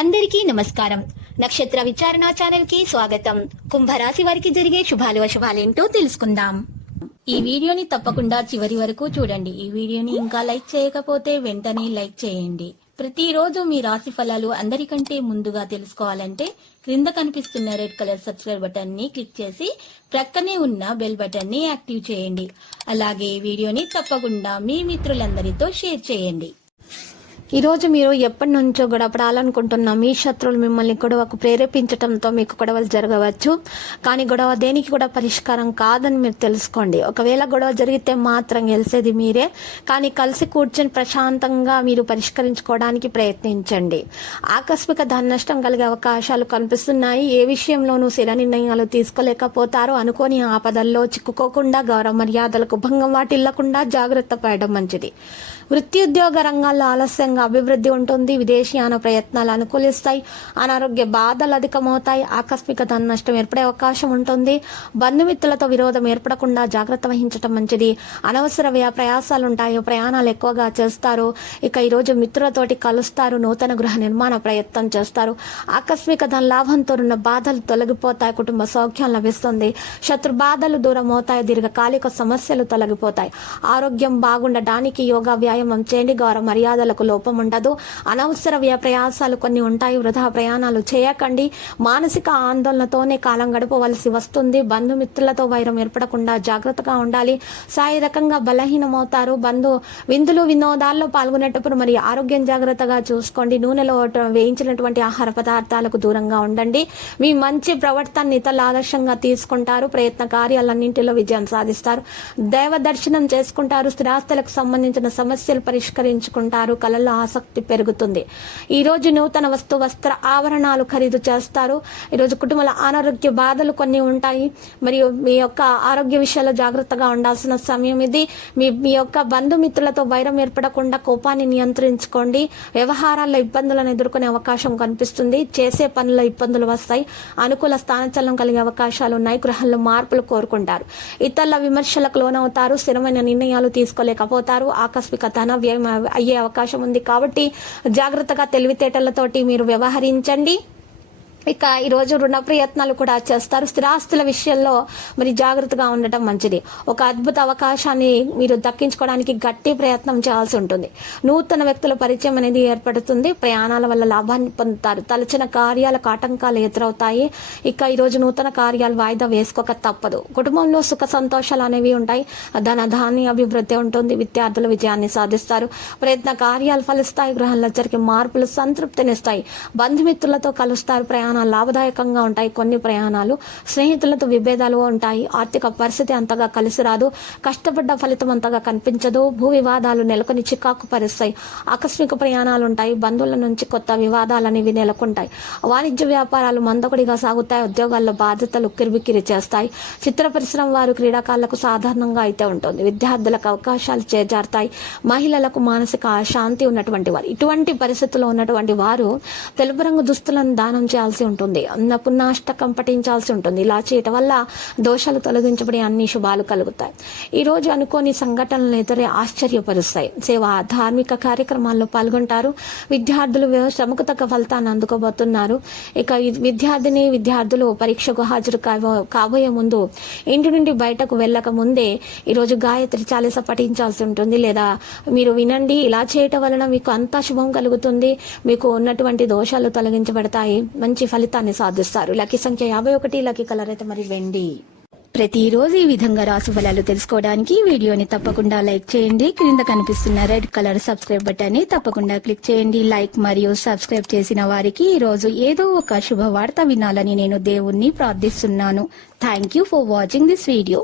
అందరికీ నమస్కారం. నక్షత్ర విచారణ ఛానల్ కి స్వాగతం. కుంభరాశి వారికి జరిగే శుభాలు అశుభాలేంటో తెలుసుకుందాం. ఈ వీడియోని తప్పకుండా చివరి వరకు చూడండి. ఈ వీడియోని ఇంకా లైక్ చేయకపోతే వెంటనే లైక్ చేయండి. ప్రతిరోజు మీ రాశి ఫలాలు అందరికంటే ముందుగా తెలుసుకోవాలంటే క్రింద కనిపిస్తున్న రెడ్ కలర్ సబ్స్క్రైబ్ బటన్ ని క్లిక్ చేసి ప్రక్కనే ఉన్న బెల్ బటన్ ని యాక్టివ్ చేయండి. అలాగే ఈ వీడియోని తప్పకుండా మీ మిత్రులందరితో షేర్ చేయండి. ఈ రోజు మీరు ఎప్పటి నుంచో గొడవపడాలనుకుంటున్న మీ శత్రువులు మిమ్మల్ని గొడవకు ప్రేరేపించడంతో మీకు గొడవలు జరగవచ్చు. కానీ గొడవ దేనికి కూడా పరిష్కారం కాదని మీరు తెలుసుకోండి. ఒకవేళ గొడవ జరిగితే మాత్రం గెలిచేది మీరే. కానీ కలిసి కూర్చొని ప్రశాంతంగా మీరు పరిష్కరించుకోవడానికి ప్రయత్నించండి. ఆకస్మిక ధన నష్టం కలిగే అవకాశాలు కనిపిస్తున్నాయి. ఏ విషయంలోనూ స్థిర నిర్ణయాలు తీసుకోలేకపోతారో. అనుకోని ఆపదల్లో చిక్కుకోకుండా గౌరవ మర్యాదలకు భంగం వాటిల్లకుండా జాగ్రత్త పడడం మంచిది. వృత్తి ఉద్యోగ రంగాల్లో ఆలస్యంగా అభివృద్ధి ఉంటుంది. విదేశీయాన ప్రయత్నాలు అనుకూలిస్తాయి. అనారోగ్య బాధలు అధికమవుతాయి. ఆకస్మిక ధన నష్టం ఏర్పడే అవకాశం ఉంటుంది. బంధుమిత్రులతో విరోధం ఏర్పడకుండా జాగ్రత్త వహించడం మంచిది. అనవసర వ్యయ ప్రయాసాలు ఉంటాయి. ప్రయాణాలు ఎక్కువగా చేస్తారు. ఇక ఈరోజు మిత్రులతోటి కలుస్తారు. నూతన గృహ నిర్మాణ ప్రయత్నం చేస్తారు. ఆకస్మిక ధన లాభంతో ఉన్న బాధలు తొలగిపోతాయి. కుటుంబ సౌఖ్యం లభిస్తుంది. శత్రు బాధలు దూరం అవుతాయి. దీర్ఘకాలిక సమస్యలు తొలగిపోతాయి. ఆరోగ్యం బాగుండడానికి యోగా వ్యాయామం చేయండి. గౌరవ మర్యాదలకు లోపం ఉండదు. అనవసర వ్యయ ప్రయాసాలు కొన్ని ఉంటాయి. వృధా ప్రయాణాలు చేయకండి. మానసిక ఆందోళనతోనే కాలం గడపవలసి వస్తుంది. బంధుమిత్రులతో వైరం ఏర్పడకుండా జాగ్రత్తగా ఉండాలి. శారీరకంగా బలహీనమవుతారు. విందులు వినోదాల్లో పాల్గొనేటప్పుడు మరి ఆరోగ్యం జాగ్రత్తగా చూసుకోండి. నూనెలో వేయించినటువంటి ఆహార పదార్థాలకు దూరంగా ఉండండి. మీ మంచి ప్రవర్తనని ఇతరుల ఆదర్శంగా తీసుకుంటారు. ప్రయత్న కార్యాలన్నింటిలో విజయం సాధిస్తారు. దైవ దర్శనం చేసుకుంటారు. స్థిరాస్తులకు సంబంధించిన సమస్యలు పరిష్కరించుకుంటారు. కళల్లో ఆసక్తి పెరుగుతుంది. ఈ రోజు నూతన వస్త్ర ఆభరణాలు ఖరీదు చేస్తారు. ఈరోజు కుటుంబాల అనారోగ్య బాధలు కొన్ని ఉంటాయి. మరియు మీ యొక్క ఆరోగ్య విషయాల్లో జాగ్రత్తగా ఉండాల్సిన సమయం ఇది. మీ యొక్క బంధుమిత్రులతో వైరం ఏర్పడకుండా కోపాన్ని నియంత్రించుకోండి. వ్యవహారాల్లో ఇబ్బందులను ఎదుర్కొనే అవకాశం కనిపిస్తుంది. చేసే పనుల్లో ఇబ్బందులు వస్తాయి. అనుకూల స్థానచలనం కలిగే అవకాశాలు ఉన్నాయి. గృహంలో మార్పులు కోరుకుంటారు. ఇతరుల విమర్శలకు లోనవుతారు. స్థిరమైన నిర్ణయాలు తీసుకోలేకపోతారు. ఆకస్మిక ధన వ్యయం అయ్యే అవకాశం ఉంది. కాబట్టి జాగ్రత్తగా తెలివితేటలతోటి మీరు వ్యవహరించండి. ఇక ఈరోజు రుణ ప్రయత్నాలు కూడా చేస్తారు. స్థిరాస్తుల విషయంలో మరి జాగ్రత్తగా ఉండటం మంచిది. ఒక అద్భుత అవకాశాన్ని మీరు దక్కించుకోవడానికి గట్టి ప్రయత్నం చేయాల్సి ఉంటుంది. నూతన వ్యక్తుల పరిచయం అనేది ఏర్పడుతుంది. ప్రయాణాల వల్ల లాభాన్ని పొందుతారు. తలచిన కార్యాలకు ఆటంకాలు ఎదురవుతాయి. ఇక ఈరోజు నూతన కార్యాలు వాయిదా వేసుకోక తప్పదు. కుటుంబంలో సుఖ సంతోషాలు అనేవి ఉంటాయి. ధాన్య అభివృద్ధి ఉంటుంది. విద్యార్థులు విజయాన్ని సాధిస్తారు. ప్రయత్న కార్యాలు ఫలిస్తాయి. గృహంలో జరిగే మార్పులు సంతృప్తినిస్తాయి. బంధుమిత్రులతో కలుస్తారు. ప్రయాణాలు లాభదాయకంగా ఉంటాయి. కొన్ని ప్రయాణాలు స్నేహితులతో విభేదాలు ఉంటాయి. ఆర్థిక పరిస్థితి అంతగా కలిసి రాదు. కష్టపడ్డ ఫలితం అంతగా కనిపించదు. భూ వివాదాలు నెలకొని చికాకు పరుస్తాయి. ఆకస్మిక ప్రయాణాలు ఉంటాయి. బంధువుల నుంచి కొత్త వివాదాలు అనేవి నెలకొంటాయి. వాణిజ్య వ్యాపారాలు మందకొడిగా సాగుతాయి. ఉద్యోగాల్లో బాధ్యతలు కిరిబిక్కిరి చేస్తాయి. చిత్ర పరిశ్రమ వారు క్రీడాకారులకు సాధారణంగా అయితే ఉంటుంది. విద్యార్థులకు అవకాశాలు చేజారుతాయి. మహిళలకు మానసిక అశాంతి ఉన్నటువంటి వారు, ఇటువంటి పరిస్థితుల్లో ఉన్నటువంటి వారు తెలుపు రంగు దుస్తులను దానం చేయాల్సి ఉంటుంది. పుణ్యాష్టకం పఠించాల్సి ఉంటుంది. ఇలా చేయటం వల్ల దోషాలు తొలగించబడి అన్ని శుభాలు కలుగుతాయి. ఈ రోజు అనుకోని సంఘటనలు ఎదురే ఆశ్చర్యపరుస్తాయి. సేవా ధార్మిక కార్యక్రమాల్లో పాల్గొంటారు. విద్యార్థులు శ్రమకు తగ్గ ఫలితాన్ని అందుకోబోతున్నారు. ఇక విద్యార్థులు పరీక్షకు హాజరు కాబోయే ముందు ఇంటి నుండి బయటకు వెళ్ళక ముందే ఈరోజు గాయత్రి చాలీస పఠించాల్సి ఉంటుంది. లేదా మీరు వినండి. ఇలా చేయటం వలన మీకు అంతా శుభం కలుగుతుంది. మీకు ఉన్నటువంటి దోషాలు తొలగించబడతాయి. మంచి ఫలితాన్ని సాధిస్తారు. లక్కీ సంఖ్య 51. లక్కీ కలర్ అయితే మరి వెండి. ప్రతిరోజు ఈ విధంగా రాశి ఫలాలు తెలుసుకోవడానికి వీడియోని తప్పకుండా లైక్ చేయండి. క్రింద కనిపిస్తున్న రెడ్ కలర్ సబ్స్క్రైబ్ బటన్ ని తప్పకుండా క్లిక్ చేయండి. లైక్ మరియు సబ్స్క్రైబ్ చేసిన వారికి ఈ రోజు ఏదో ఒక శుభవార్త వినాలని నేను దేవుణ్ణి ప్రార్థిస్తున్నాను. Thank you for watching this video.